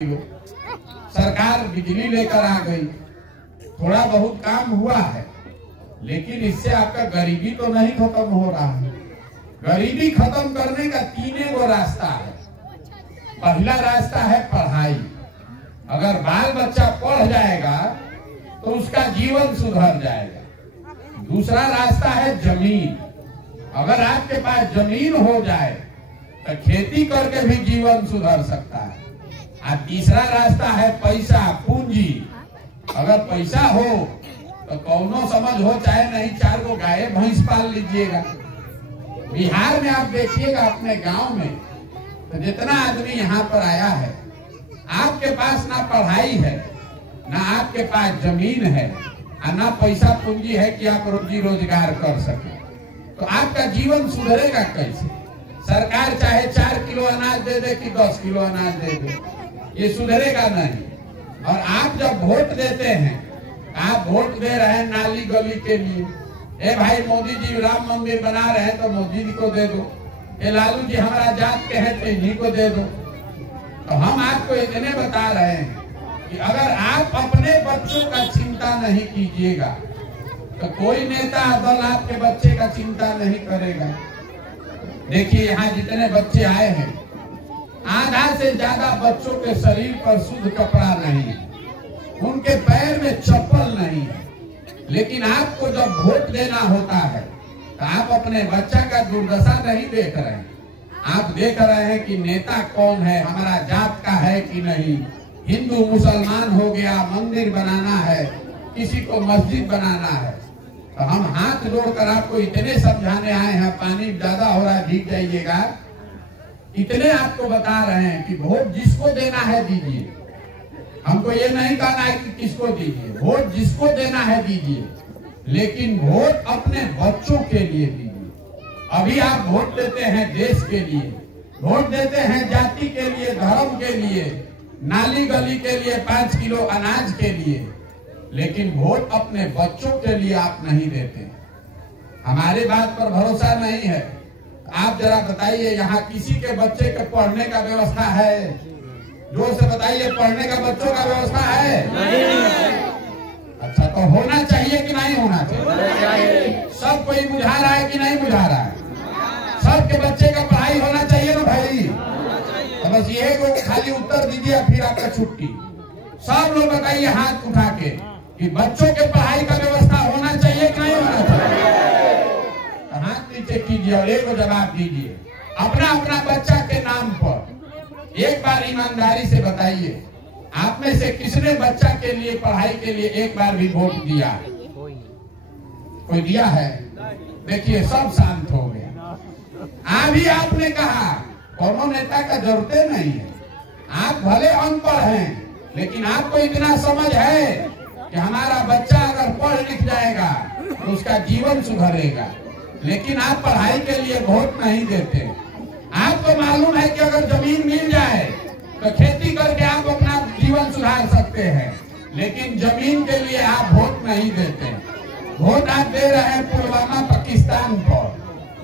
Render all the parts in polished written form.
सरकार बिजली लेकर आ गई, थोड़ा बहुत काम हुआ है, लेकिन इससे आपका गरीबी तो नहीं खत्म हो रहा है। गरीबी खत्म करने का तीन गो रास्ता है। पहला रास्ता है पढ़ाई। अगर बाल बच्चा पढ़ जाएगा तो उसका जीवन सुधर जाएगा। दूसरा रास्ता है जमीन। अगर आपके पास जमीन हो जाए तो खेती करके भी जीवन सुधर सकता है। और तीसरा रास्ता है पैसा, पूंजी। अगर पैसा हो तो कौनो समझ हो चाहे नहीं, 4 गो गाय भैंस पाल लीजिएगा। बिहार में आप देखिएगा, अपने गांव में तो जितना आदमी यहाँ पर आया है, आपके पास ना पढ़ाई है, ना आपके पास जमीन है, और ना पैसा पूंजी है कि आप रोजी रोजगार कर सके, तो आपका जीवन सुधरेगा कैसे? सरकार चाहे 4 किलो अनाज दे दे कि 10 किलो अनाज दे दे, ये सुधरेगा नहीं। और आप जब वोट देते हैं, आप वोट दे रहे हैं नाली गली के लिए। ए भाई, मोदी जी राम मंदिर बना रहे हैं तो मोदी जी को दे दो। ये लालू जी हमारा जात के हैं तो इन्हीं को दे दो। तो हम आपको इतने बता रहे हैं कि अगर आप अपने बच्चों का चिंता नहीं कीजिएगा तो कोई नेता दल आपके बच्चे का चिंता नहीं करेगा। देखिए, यहाँ जितने बच्चे आए हैं, आधा से ज्यादा बच्चों के शरीर पर शुद्ध कपड़ा नहीं है, उनके पैर में चप्पल नहीं है। लेकिन आपको जब वोट देना होता है तो आप अपने बच्चा का दुर्दशा नहीं देख रहे हैं। आप देख रहे हैं कि नेता कौन है, हमारा जात का है कि नहीं, हिंदू मुसलमान हो गया, मंदिर बनाना है, किसी को मस्जिद बनाना है। तो हम हाथ जोड़कर आपको इतने समझाने आए हैं, पानी ज्यादा हो रहा है, भीग जाइएगा। इतने आपको बता रहे हैं कि वोट जिसको देना है दीजिए। हमको ये नहीं कहना है कि किसको दीजिए, वोट जिसको देना है दीजिए, लेकिन वोट अपने बच्चों के लिए दीजिए। अभी आप वोट देते हैं देश के लिए, वोट देते हैं जाति के लिए, धर्म के लिए, नाली गली के लिए, 5 किलो अनाज के लिए, लेकिन वोट अपने बच्चों के लिए आप नहीं देते। हमारी बात पर भरोसा नहीं है, आप जरा बताइए, यहाँ किसी के बच्चे के पढ़ने का व्यवस्था है? जोर से बताइए, पढ़ने का बच्चों का व्यवस्था है? नहीं। अच्छा, तो होना चाहिए कि नहीं होना चाहिए? सब कोई बुझा रहा है कि नहीं बुझा रहा है? सबके बच्चे का पढ़ाई होना चाहिए ना भाई? तो बस ये को खाली उत्तर दीजिए, फिर आपका छुट्टी। सब लोग बताइए हाथ उठा के कि बच्चों के पढ़ाई का व्यवस्था होना चाहिए कि नहीं होना चाहिए? हाथ नीचे कीजिए और एक जवाब दीजिए अपना अपना बच्चा के नाम पर। एक बार ईमानदारी से बताइए, आप में से किसने बच्चा के लिए, पढ़ाई के लिए एक बार भी वोट दिया? कोई दिया है? देखिए, सब शांत हो गया। अभी आपने कहा कोनो नेता का जरूरत नहीं है। आप भले अनपढ़ हैं, लेकिन आपको इतना समझ है कि हमारा बच्चा अगर पढ़ लिख जाएगा तो उसका जीवन सुधरेगा। लेकिन आप पढ़ाई के लिए वोट नहीं देते। आपको मालूम है कि अगर जमीन मिल जाए तो खेती करके आप अपना जीवन सुधार सकते हैं, लेकिन जमीन के लिए आप वोट नहीं देते। वोट आप दे रहे हैं पुलवामा पाकिस्तान पर,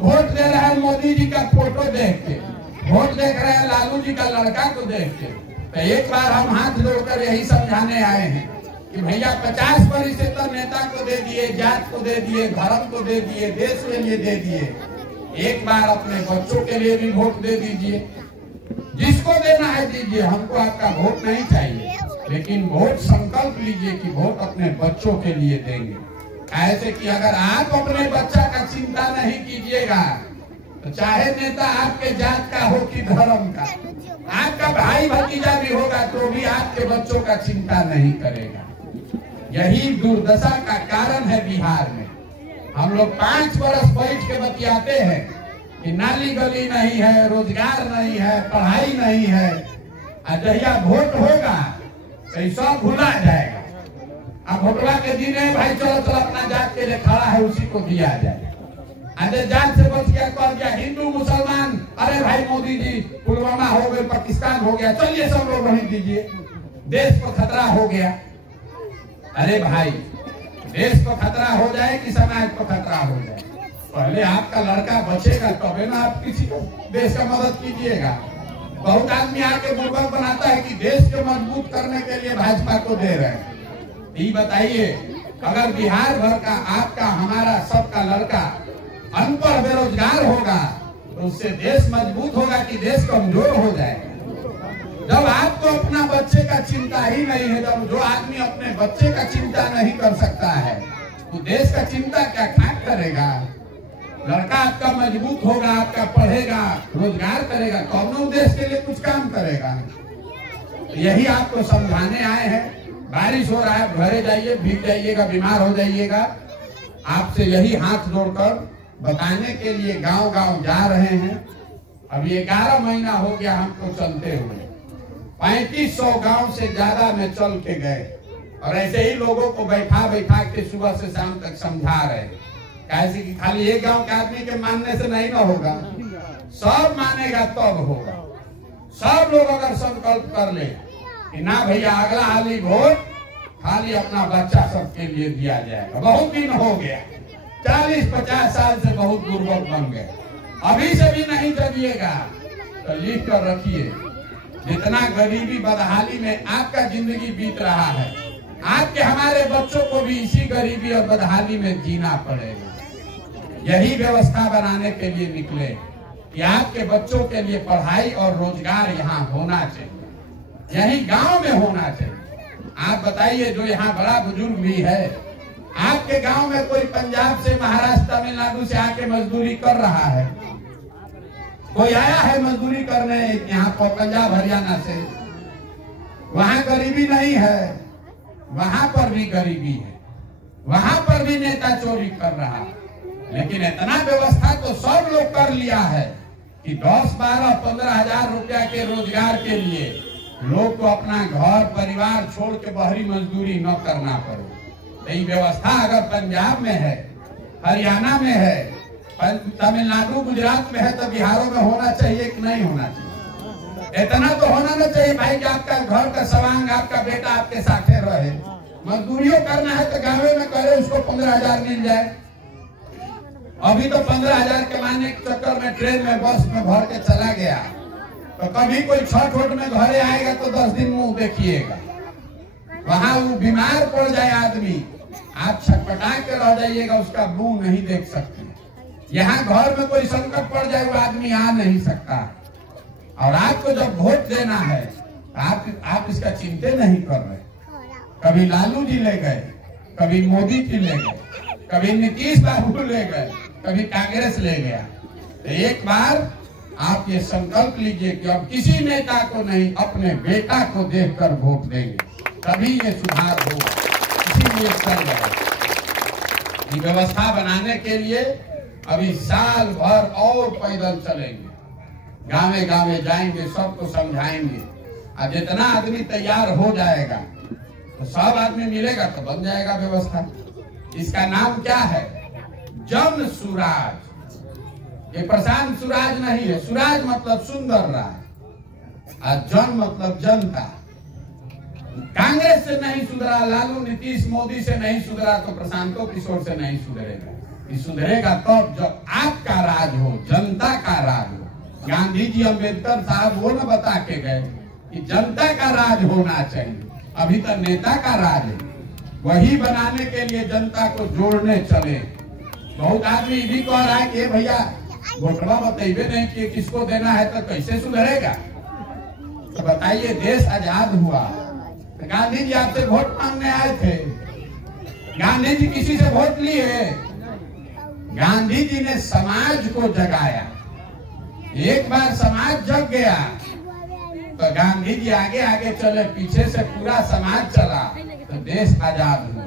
वोट दे रहे हैं मोदी जी का फोटो देख के, वोट देख रहे हैं लालू जी का लड़का को देख के। तो एक बार हम हाथ जोड़कर यही समझाने आए हैं कि भैया 50% नेता को दे दिए, जात को दे दिए, धर्म को दे दिए, देश के लिए दे दिए, एक बार अपने बच्चों के लिए भी वोट दे दीजिए। जिसको देना है दीजिए, हमको आपका वोट नहीं चाहिए, लेकिन वोट संकल्प लीजिए कि वोट अपने बच्चों के लिए देंगे। ऐसे कि अगर आप अपने बच्चा का चिंता नहीं कीजिएगा तो चाहे नेता आपके जात का हो कि धर्म का, आपका भाई भतीजा भी होगा तो भी आपके बच्चों का चिंता नहीं करेगा। यही दुर्दशा का कारण है बिहार में। हम लोग 5 बरस बैठ के बतियाते हैं कि नाली गली नहीं है, रोजगार नहीं है, पढ़ाई नहीं है। जहिया वोट होगा तो सब भुला जाएगा। अब वोटवा के दिन है भाई, चलो चलो अपना जात के लिए खड़ा है उसी को दिया जाए। अरे जात से बच गया, कह दिया हिंदू मुसलमान, अरे भाई मोदी जी पुलवामा हो गए, पाकिस्तान हो गया, चलिए सब लोग वहीं दीजिए, देश को खतरा हो गया। अरे भाई, देश को खतरा हो जाए कि समाज को खतरा हो जाए, पहले आपका लड़का बचेगा तबे ना आप किसी को देश का मदद कीजिएगा। बहुत आदमी आके बुर्बक बनाता है कि देश को मजबूत करने के लिए भाजपा को दे रहे हैं। ये बताइए, अगर बिहार भर का आपका हमारा सबका लड़का अनपढ़ बेरोजगार होगा तो उससे देश मजबूत होगा कि देश कमजोर हो जाएगा? जब आपको अपना बच्चे का चिंता ही नहीं है, जब जो आदमी अपने बच्चे का चिंता नहीं कर सकता है तो देश का चिंता क्या खाक करेगा? लड़का आपका मजबूत होगा, आपका पढ़ेगा, रोजगार करेगा, कौन देश के लिए कुछ काम करेगा? यही आपको समझाने आए हैं। बारिश हो रहा है, घरे जाइए, भीग जाइएगा, बीमार हो जाइएगा। आपसे यही हाथ जोड़कर बताने के लिए गांव गांव जा रहे हैं। अभी 11 महीना हो गया हमको चलते हुए, 3500 गांव से ज्यादा में चल के गए और ऐसे ही लोगों को बैठा बैठा के सुबह से शाम तक समझा रहे। कैसे कि खाली एक गांव के आदमी के मानने से नहीं ना होगा, सब मानेगा तब होगा। सब लोग अगर संकल्प कर ले कि ना भैया अगला हाली वोट खाली अपना बच्चा सबके लिए दिया जाएगा। बहुत दिन हो गया, 40-50 साल से बहुत बुर्बक बन गए। अभी से भी नहीं जगिएगा तो लिख कर रखिए, जितना गरीबी बदहाली में आपका जिंदगी बीत रहा है, आपके हमारे बच्चों को भी इसी गरीबी और बदहाली में जीना पड़ेगा। यही व्यवस्था बनाने के लिए निकले कि आपके बच्चों के लिए पढ़ाई और रोजगार यहाँ होना चाहिए, यही गांव में होना चाहिए। आप बताइए, जो यहाँ बड़ा बुजुर्ग भी है, आपके गांव में कोई पंजाब से, महाराष्ट्र, तमिलनाडु से आके मजदूरी कर रहा है? कोई आया है मजदूरी करने यहाँ पर पंजाब हरियाणा से? वहाँ गरीबी नहीं है, वहाँ पर भी गरीबी है, वहाँ पर भी नेता चोरी कर रहा है। लेकिन इतना व्यवस्था तो सब लोग कर लिया है कि 10, 12, 15 हजार रुपया के रोजगार के लिए लोग को अपना घर परिवार छोड़ के बाहरी मजदूरी न करना पड़े। यही व्यवस्था अगर पंजाब में है, हरियाणा में है, तमिलनाडु, गुजरात में है तो बिहारों में होना चाहिए कि नहीं होना चाहिए? इतना तो होना ना चाहिए भाई कि आपका घर का सवांग, आपका बेटा आपके साथे रहे। मजदूरियों करना है तो गाँव में करे, उसको 15 हजार मिल जाए। अभी तो 15 हजार कमाने के चक्कर में ट्रेन में, बस में भर के चला गया, तो कभी कोई छठ वठ में घरे आएगा तो 10 दिन मुंह देखिएगा। वहां वो बीमार पड़ जाए आदमी, आप छटपटा के रह जाइएगा, उसका मुंह नहीं देख सकते। यहाँ घर में कोई संकट पड़ जाए, वो आदमी आ नहीं सकता। और आपको जब वोट देना है आप इसका चिंता नहीं कर रहे। कभी लालू जी ले गए, कभी मोदी जी ले गए, कभी नीतीश बाबू ले गए, कभी कांग्रेस ले गया। तो एक बार आप ये संकल्प लीजिए कि अब किसी नेता को नहीं, अपने बेटा को देखकर वोट देंगे, तभी ये सुधार होगा। इसीलिए चल रहा है। व्यवस्था बनाने के लिए अभी साल भर और पैदल चलेंगे, गाँव गाँव जाएंगे, सबको समझाएंगे। और जितना आदमी तैयार हो जाएगा तो सब आदमी मिलेगा तो बन जाएगा व्यवस्था। इसका नाम क्या है? जन सुराज। ये प्रशांत सुराज नहीं है। सुराज मतलब सुंदर राज और जन मतलब जनता। कांग्रेस से नहीं सुधरा, लालू, नीतीश, मोदी से नहीं सुधरा तो प्रशांतो किशोर से नहीं सुधरेगा। ये सुधरेगा तब जब आपका राज हो, जनता का राज हो। गांधी जी, अम्बेडकर साहब वो न बता के गए कि जनता का राज होना चाहिए। अभी तो नेता का राज है, वही बनाने के लिए जनता को जोड़ने चले। बहुत आदमी भी कह रहा है कि भैया वोटवा बताइए नहीं कि किसको देना है तो कैसे सुधरेगा? तो बताइए, देश आजाद हुआ तो गांधी जी आपसे वोट मांगने आए थे? गांधी जी किसी से वोट लिए? गांधी जी ने समाज को जगाया। एक बार समाज जग गया तो गांधी जी आगे आगे चले, पीछे से पूरा समाज चला तो देश आजाद हुआ।